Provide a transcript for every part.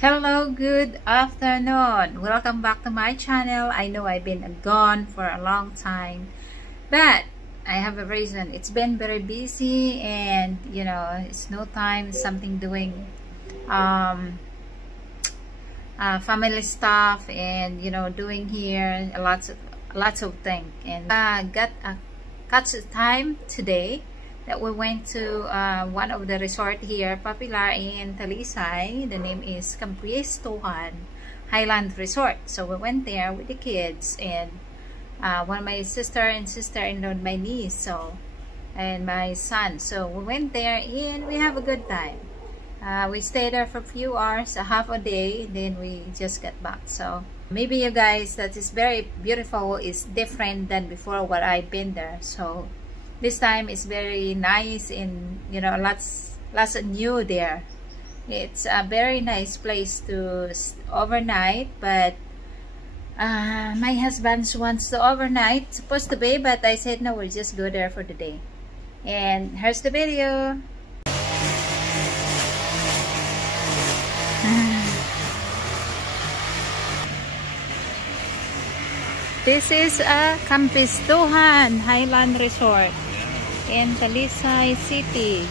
Hello, good afternoon. Welcome back to my channel. I know I've been gone for a long time, but I have a reason. It's been very busy and it's no time, something doing family stuff and doing here lots of things, and got a catch time today that we went to one of the resort here, popular in Talisay. The name is Campistuhan Highland Resort. So we went there with the kids and one of my sister-in-law, my niece, and my son. So we went there and we have a good time. We stayed there for a few hours, a half a day, then we just got back. So maybe you guys, that is very beautiful, is different than before what I've been there. So this time is very nice and lots of new there. It's a very nice place to overnight, but my husband wants to overnight, supposed to be, but I said no, we'll just go there for the day. And here's the video. This is a Campistuhan Highland Resort in Talisay City.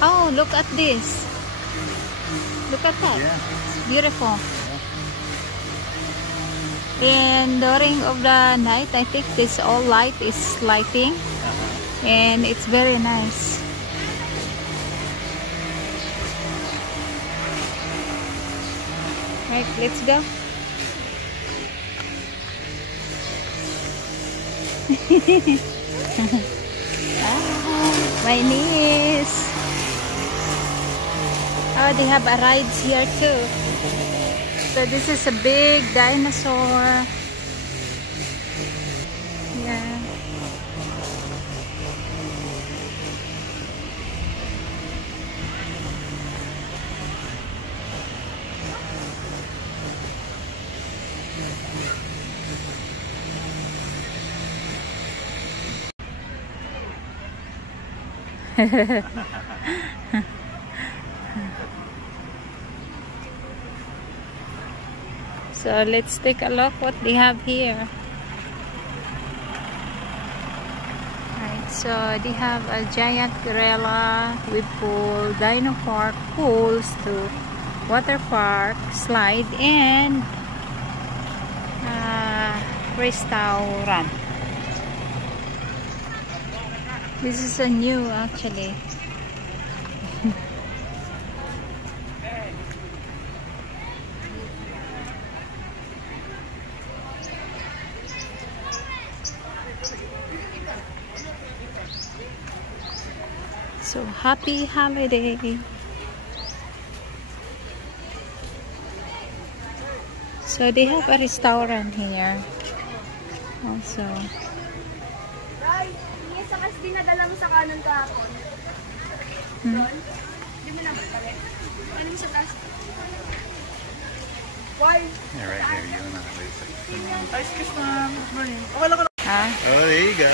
Oh, look at this. Look at that. Yeah. It's beautiful. And during of the night, I think this all light is lighting. And it's very nice. Right, let's go. My niece. Oh, they have a rides here too. So this is a big dinosaur. Yeah. So let's take a look what they have here. Right, so they have a giant gorilla with pool, dino park, pools to water park, slide, and restaurant. This is a new actually. So happy holiday. So they have a restaurant here also. Right. Yes, sakas dinadala mo sa kanan kahapon. Doon? Di mo naman kami? Ano mo sa taas? Why? Yeah, right here. You and I, Lisa. Ice kiss na. Morning. Huh? Oh, there you go.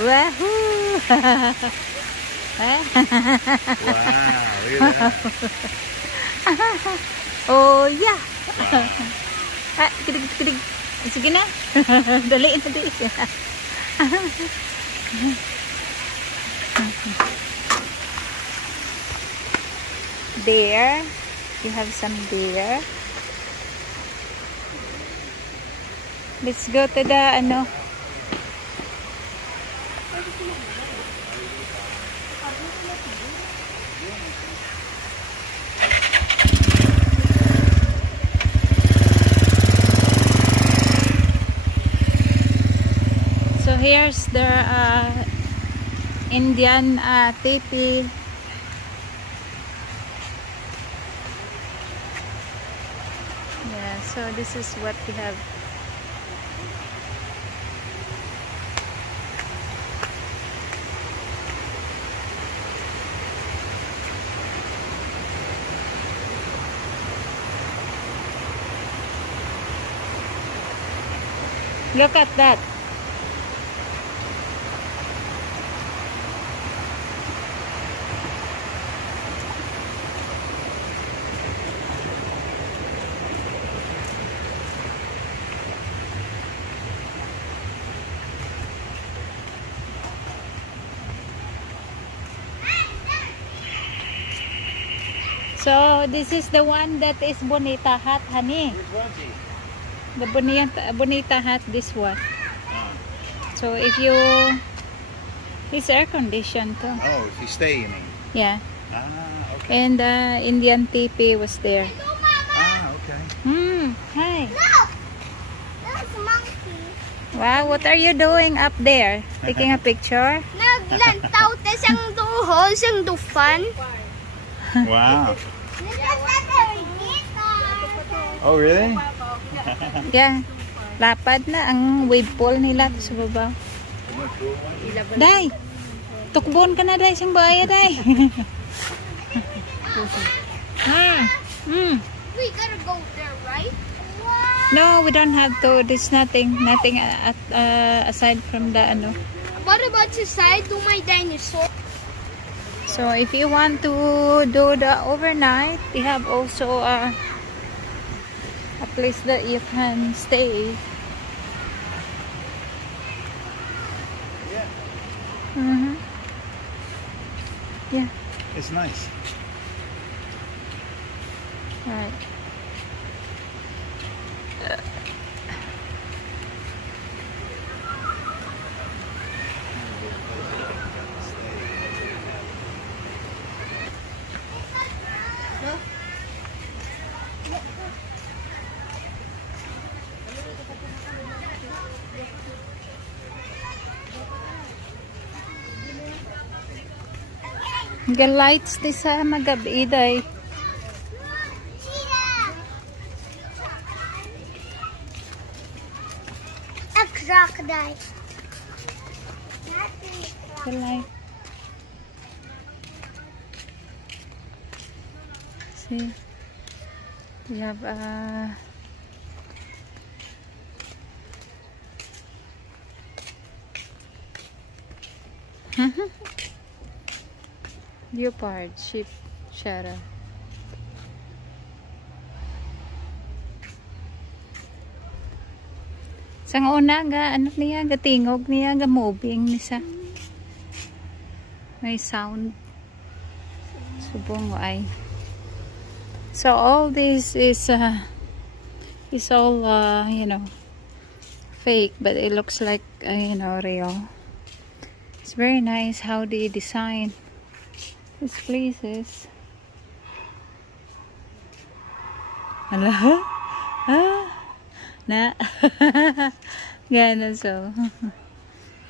Wahoo! Wow, look at that. Oh yeah! Wow. Kidig. Sige na. Dali na di. There. You have some there. Let's go to the So here's their Indian teepee. Yeah, so this is what we have. Look at that. So this is the one that is Bonita Hut, honey. The Bonita Hut, this one. So if you, it's air conditioned too. Oh, if you stay, you mean? Yeah. Ah, okay. And Indian teepee was there. Ah, okay. Hi. Look! That's a monkey. Wow, what are you doing up there? Taking a picture? Naglantaw tayo siyang duhol, siyang dufan. Wow. Oh, really? Yeah. Lapad na ang wave pool nila sa baba. Day! Tukbon ka na, Day. Siyang baya, Day. We gotta go there, right? No, we don't have to. There's nothing aside from the ano. What about the side to my dinosaur? So if you want to do the overnight, we have also a place that you can stay. Yeah. It's nice. Right. Ga lights di sa magabi day. A crocodile. The light. See, we have leopard, sheep, shadow. Sang una ga ano niya ga tingog niya ga moving ni sa may sound subong ay. So all this is all you know, fake, but it looks like you know, real. It's very nice how they design these places. Hello? Na gana so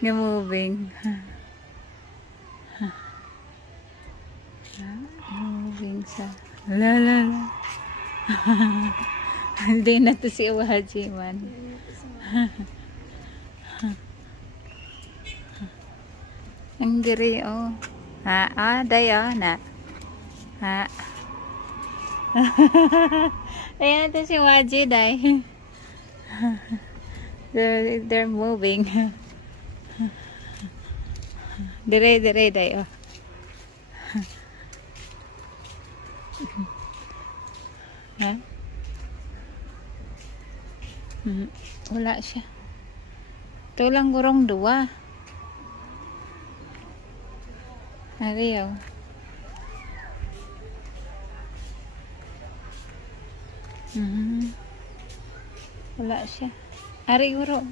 moving moving sa la hindi na to si Waji man. Ang diri oh dayo na ayan to si Waji day. They're moving. Dire dayo. Ha? Wala siya. Ito lang gurong dua. Ariyo. Wala siya. Ari guro.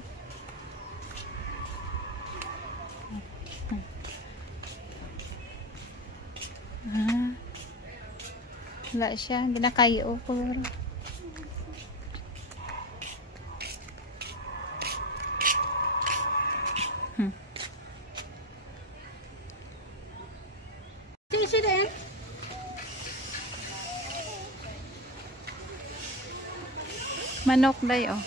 Wala siya. Ginakayo ko guro. Sisi din. Manok dayo.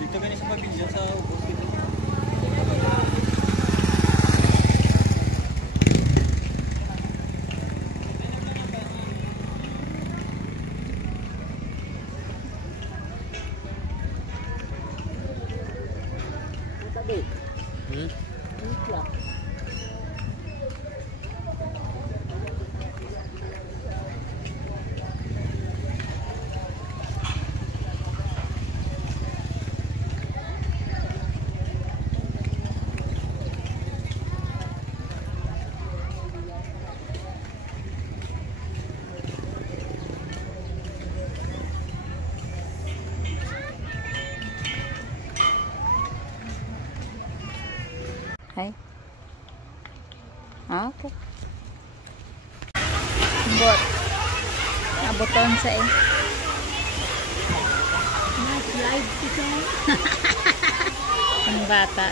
Dito ka sa pabidyo sa ubos dito. Ay. Okay. Bot. Nabuton sa eh. Nice live ito. Ang bata.